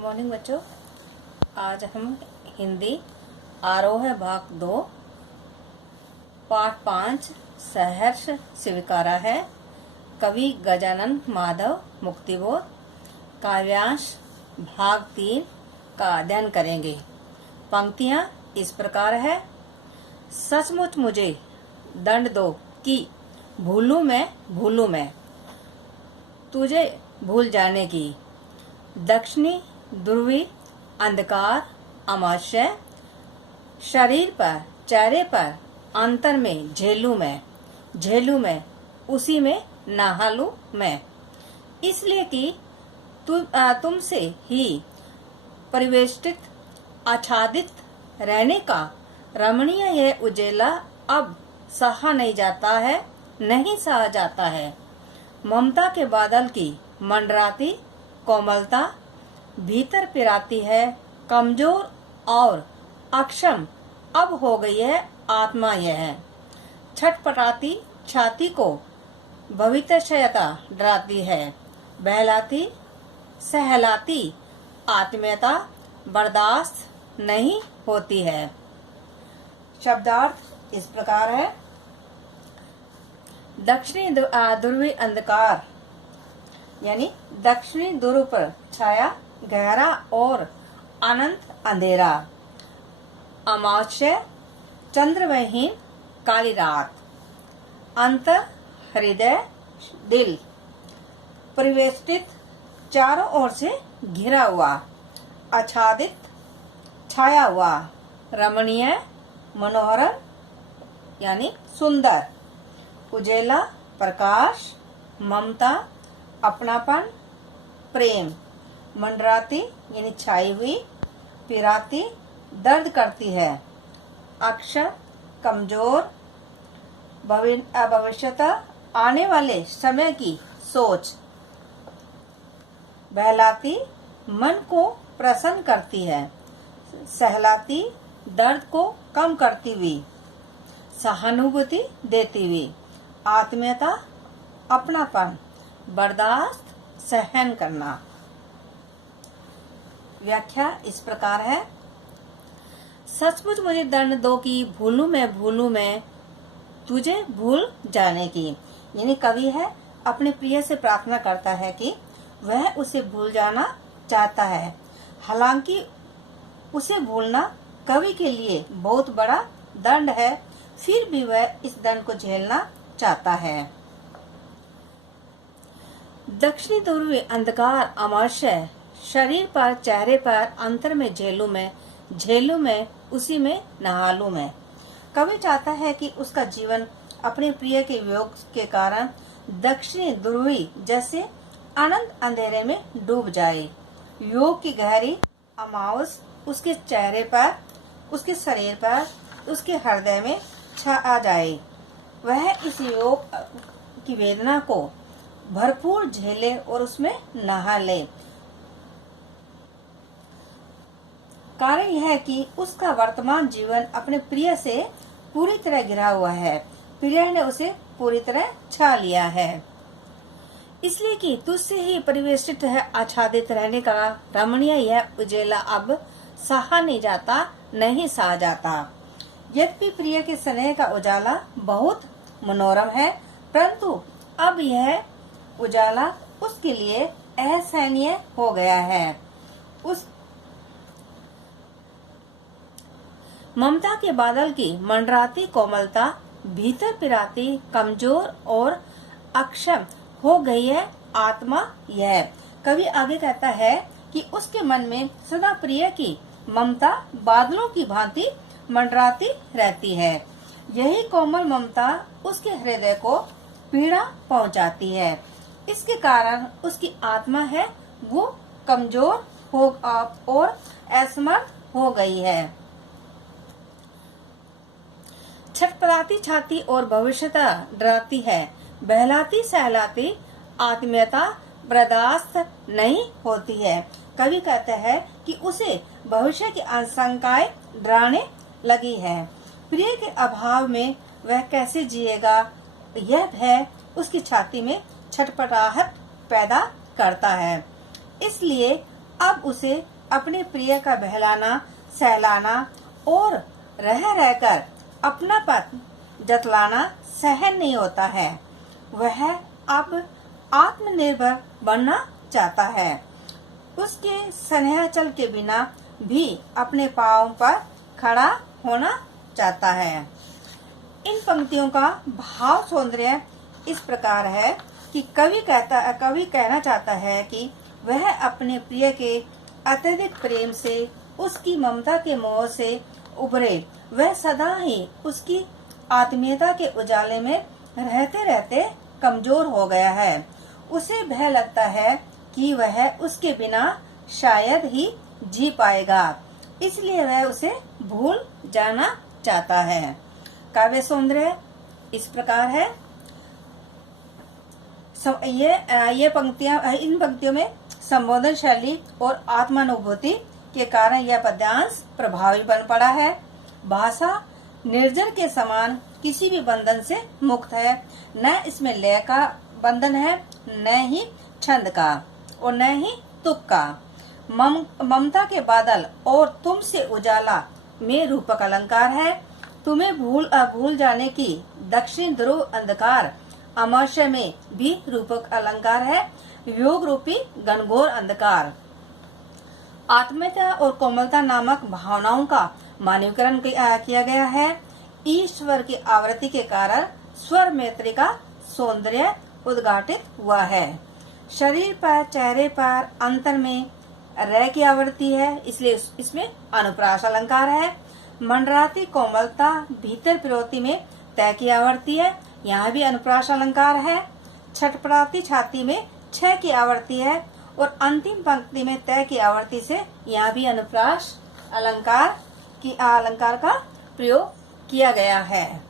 Morning बच्चों, आज हम हिंदी आरोह भाग 2 पाठ 5 सहर्ष स्वीकारा है। कवि गजानन माधव मुक्तिबोध काव्यांश भाग 3 का अध्ययन करेंगे। पंक्तियां इस प्रकार है। सचमुच मुझे दंड दो कि भूलूं मैं तुझे भूल जाने की। दक्षिणी ध्रुवी अंधकार अमावस्या शरीर पर चेहरे पर अंतर में झेलूं मैं उसी में नहालूं मैं। इसलिए कि तुमसे ही परिवेष्टित आच्छादित रहने का रमणीय यह उजेला अब नहीं सहा जाता है। ममता के बादल की मंडराती कोमलता भीतर पिराती है, कमजोर और अक्षम अब हो गई है आत्मा यह। छटपटाती छाती को भविष्यता डराती है, बहलाती सहलाती आत्मीयता बर्दाश्त नहीं होती है। शब्दार्थ इस प्रकार है। दक्षिणी ध्रुवी अंधकार यानी दक्षिणी ध्रुव पर छाया गहरा और अनंत अंधेरा। अमावस्या चंद्रविहीन काली रात। अंतर हृदय दिल परिवेष्टित चारों ओर से घिरा हुआ, आच्छादित छाया हुआ, रमणीय मनोहर यानी सुंदर, उजेला प्रकाश, ममता अपनापन प्रेम, मंडराती यानी छाई हुई, पिराती दर्द करती है, अक्षर कमजोर, भविष्यता आने वाले समय की सोच, बहलाती मन को प्रसन्न करती है, सहलाती दर्द को कम करती हुई, सहानुभूति देती हुई, आत्मीयता अपनापन, बर्दाश्त सहन करना। व्याख्या इस प्रकार है। सचमुच मुझे दंड दो कि भूलूं मैं तुझे भूल जाने की। यानी कवि है अपने प्रिय से प्रार्थना करता है कि वह उसे भूल जाना चाहता है। हालांकि उसे भूलना कवि के लिए बहुत बड़ा दंड है, फिर भी वह इस दंड को झेलना चाहता है। दक्षिणी ध्रुवी अंधकार अमावस्या शरीर पर चेहरे पर अंतर में झेलूं मैं उसी में नहालूं मैं। कवि चाहता है कि उसका जीवन अपने प्रिय के वियोग के कारण दक्षिणी ध्रुवी जैसे अनंत अंधेरे में डूब जाए। योग की गहरी अमावस उसके चेहरे पर, उसके शरीर पर, उसके हृदय में छा जाए। वह इस योग की वेदना को भरपूर झेले और उसमें नहा ले। कारण यह है कि उसका वर्तमान जीवन अपने प्रिय से पूरी तरह घिरा हुआ है। प्रिय ने उसे पूरी तरह छा लिया है। इसलिए कि तुझसे ही परिवेष्टित है आच्छादित रहने का रमणीय यह उजेला अब नहीं सहा जाता। यद्यपि प्रिय के स्नेह का उजाला बहुत मनोरम है, परंतु अब यह उजाला उसके लिए असहनीय हो गया है। उस ममता के बादल की मंडराती कोमलता भीतर पिराती कमजोर और अक्षम हो गई है आत्मा यह। कवि आगे कहता है कि उसके मन में सदा प्रिय की ममता बादलों की भांति मंडराती रहती है। यही कोमल ममता उसके हृदय को पीड़ा पहुंचाती है। इसके कारण उसकी आत्मा है वो कमजोर हो और असमर्थ हो गई है। छटपटाती छाती और भविष्यता डराती है, बहलाती सहलाती आत्मीयता बर्दाश्त नहीं होती है। कवि कहता है कि उसे भविष्य की आशंकाएं डराने लगी है। प्रिय के अभाव में वह कैसे जिएगा, यह भय उसकी छाती में छटपटाहट पैदा करता है। इसलिए अब उसे अपने प्रिय का बहलाना, सहलाना और रह रहकर अपनापन जतलाना सहन नहीं होता है। वह अब आत्मनिर्भर बनना चाहता है। उसके स्नेहांचल के बिना भी अपने पांव पर खड़ा होना चाहता है। इन पंक्तियों का भाव सौंदर्य इस प्रकार है कि कवि कहना चाहता है कि वह अपने प्रिय के अत्यधिक प्रेम से, उसकी ममता के मोह से उभरे। वह सदा ही उसकी आत्मीयता के उजाले में रहते रहते कमजोर हो गया है। उसे भय लगता है कि वह उसके बिना शायद ही जी पाएगा, इसलिए वह उसे भूल जाना चाहता है। काव्य सौंदर्य इस प्रकार है। इन पंक्तियों में संबोधन शैली और आत्मानुभूति के कारण यह पद्यांश प्रभावी बन पड़ा है। भाषा निर्जर के समान किसी भी बंधन से मुक्त है। न इसमें लय का बंधन है, न ही छंद का और न ही तुक का। ममता के बादल और तुमसे उजाला में रूपक अलंकार है। तुम्हें भूल जाने की दक्षिण ध्रुव अंधकार अमावस्या में भी रूपक अलंकार है। योग रूपी घनघोर अंधकार। आत्मीयता और कोमलता नामक भावनाओं का मानवीकरण किया गया है। ईश्वर की आवृत्ति के कारण स्वर मैत्री का सौंदर्य उद्घाटित हुआ है। शरीर पर, चेहरे पर, अंतर में रह की आवृत्ति है, इसलिए इसमें अनुप्रास अलंकार है। मंडराती कोमलता भीतर पिरोती में तय की आवृत्ति है, यहाँ भी अनुप्रास अलंकार है। छटपटाती छाती में छह की आवृत्ति है और अंतिम पंक्ति में तय की आवृत्ति से यहाँ भी अनुप्रास अलंकार का प्रयोग किया गया है।